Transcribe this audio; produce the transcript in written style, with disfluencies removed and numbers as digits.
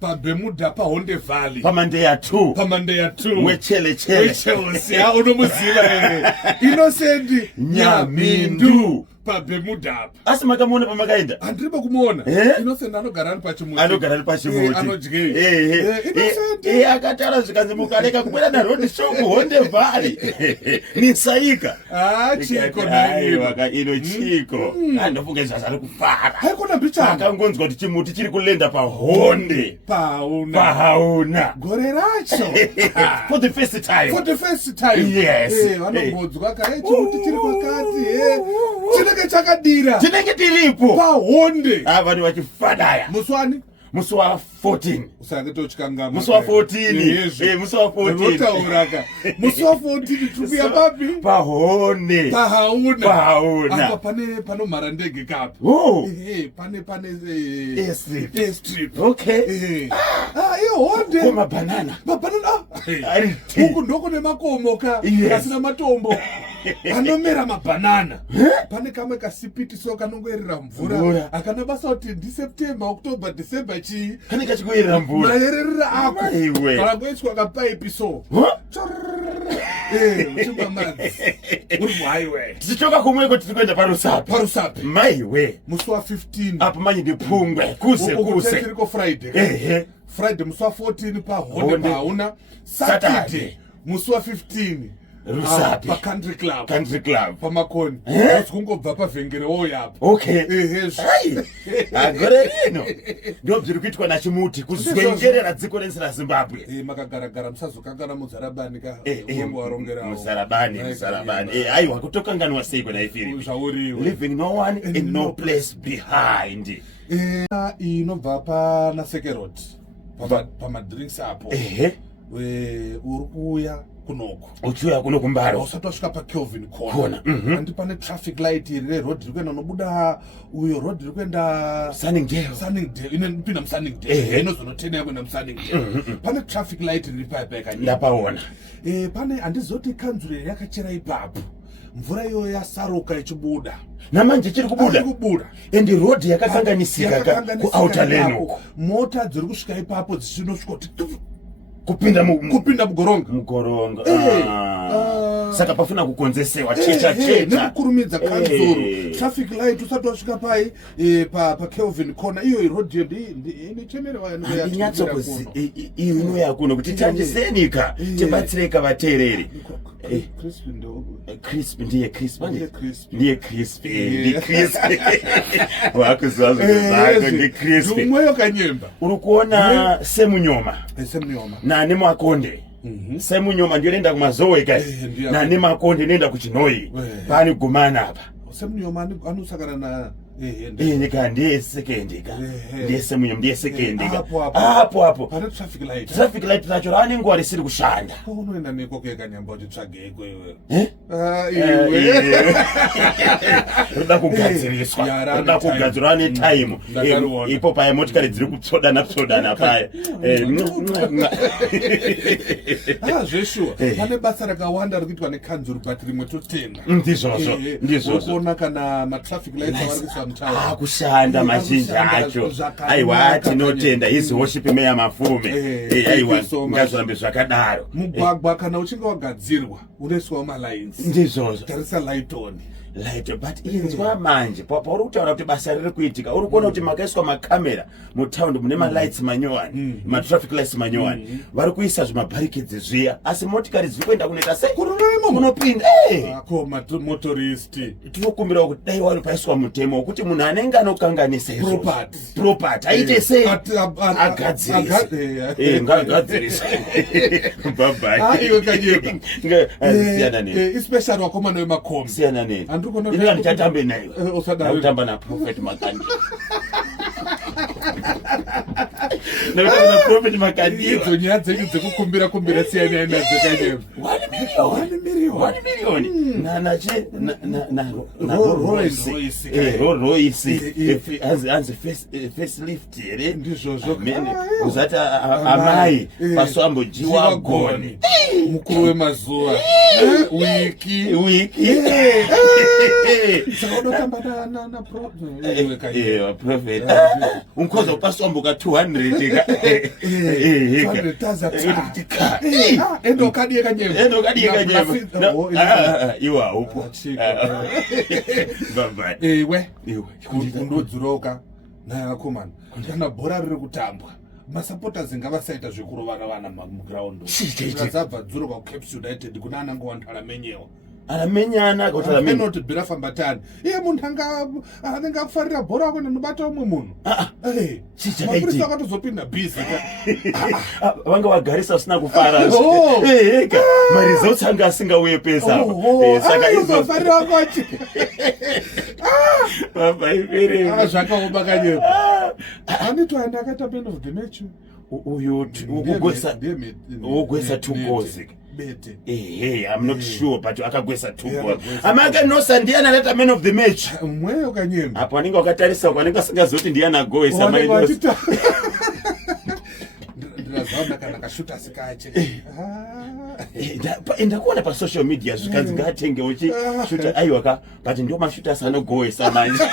paBermuda paHonde Valley pamandeya 2 wechele ya unomuziva ere Innocent Nyamindu paBermuda asimakamona pamakaenda andiri kumuona Innocent anogara pachimuti anodye Innocent akatara zvikanzi mukareka kubwera naRoad Show kuHonde Valley nisaika chiko waka ino chiko andofunga zvazari kufara haikona mbichana akangonzwa kuti chimuti chiri kulenda paHonde pahauna gore racho for the first time yes vanobodzwa kae chimuti chiri kwakati chinenge chakadira chinenge tiripo paHonde vanhu vachifadaya musi wa 14 usange tochikanga musi wa 14 musi wa 14 utauraka musi wa 14 tukuya papi paHonde pahauna apa pane marandege kapi pane airstrip okay iyo Honde koma banana huku ndoko nemakomo asina matombo anomera mabanana pane kamwe kasipiti so kanongoerera mvura akana basa kuti ndiSeptember October December chi kana kachikoerera mvura maererera ako kalangoiswa kapaipi so uchimamadzi uri highway tichoka kumweko tiri kuenda parusapi maiwe musi wa 15 apo manyi ndipungwe kuse tiriko Friday musi wa 14 paHonde pahauna Saturday musi wa 15 Rusapi country club pamakoni kungobva pavhengere woyapo okay agore rino ndio zviri kuitwa nachimuti kuzvengerera dziko rense raZimbabwe makagaragara musazokangana muzarabani muzarabani aiwa kutokanganwa seiko naifiri leaving no one and no place behind inobva pana Sekerod pamadrinks apo uri kuuya kunoko uchiuya kuno kumbaro usati wasvika paKelvin Corner andi pane traffic light iri road iri kuenda nobuda uyo road iri kuenda Sunningdale inopinda muSunningdale inozonotenda kuenda muSunningdale pane traffic light iri paipa yakanyanya ndapaona pane handizoti kanzuro yakachera ipapo mvura iyo yasaruka ichibuda namanje chiri kubuda and road yakakanganisika kuouter lane uko mota dziri kusvika ipapo dzichinosvika kuti kupinda mugoronga saka pafuna kukonzesewa checha nekukurumidza kanzuro traffic light usati wasvika pai paKelvin Corner iyo road inochemerewa iyo inoya kuno kuti tandisenika tibatsireka vateereri Crispy ndiye crispy wakuziva zvinhu zako ndi crispy umweyo kanyemba uri kuona semunyoma nane makonde semunyoma ndinoenda kumazowe kai nane makonde noenda kuchinoi pani gumana apa semunyoma anosakana na nika ndiye second ndiye semunyoma ndiye second apo pane traffic light racho rane nguva risiri kushanda unoenda neko kekanyamba kuti tsvageko iwe roda kugadzirwa netime ipo paya motikari dziri kupsodana paya zveshuwa pane basa rakawanda rikuitwa nekanzuro but rimwe totenda ndizvozvo kuona kana matraffic lights avarikuiswa kushanda mazhinji acho aiwa tinotenda his worship meya Mafume aiwa ngazvirambe zvakadaro mugwagwa kana uchinge wagadzirwa unoiswawo malines ndizvozvo tarisa light but inzwa manje pauri kutaura kuti basa riri kuitika uri kuona kuti makaiswa makamera mutaundi mune malights manyowani matraffic lights manyowani vari kuisa zvimabharikidzi zviya asi motikari dziri kuenda kunoita sei kunopinda motorist tinokumbira kuti dai wari paiswa mutemo wekuti munhu anenge anokanganisa property aite sei agadzirise ngagadzirise iwe kanyeba siyana neni especially wakomana wemakombi siyana neni ndinga ndichatambe nayo ndakutamba naProphet Makandi nakutamba naProphet Makandi idzo nyaya dzenyu dzekukumbira siyana nadzo kanyeba 1 million Royce hanzi facelift here ndizvozvo uzati amai paswambo jiwa goni mukuru wemazuva wiki saka unotamba na prophet unkoza upaswambo ka 200 endo kadieka nyemba iwe haupo iwe undodzurauka nayakomana kana bhora riri kutambwa masupporters ngavasaita zvekurovana vana muground zvazabva dzuruka kuCape United kuna ananga wantaramenyewa aramenyana penalty bhira famba tani iye munhu anenge afarira bhora ako nenobata umwe munhu mapurisa akatozopinda bhizi vanga vagarisa usina kufara maresults anga asingauye pesa saka izofarira wakochi zvakaoma kanyepa anitoanda akaita man of the match uyu ukugwesa 2 goals I'm not sure but akagwesa 2 goals amaka nosa ndiana leta man of the match mweyo kanyemba apo anenge wakatarisa kwanenge asingazoti ndiana goesa ndirazaona kana kashuta sikache ndakuona pasocial media zvikanzi ngatenge uchishuta aiwaka but ndio mashuta sanogoesa manje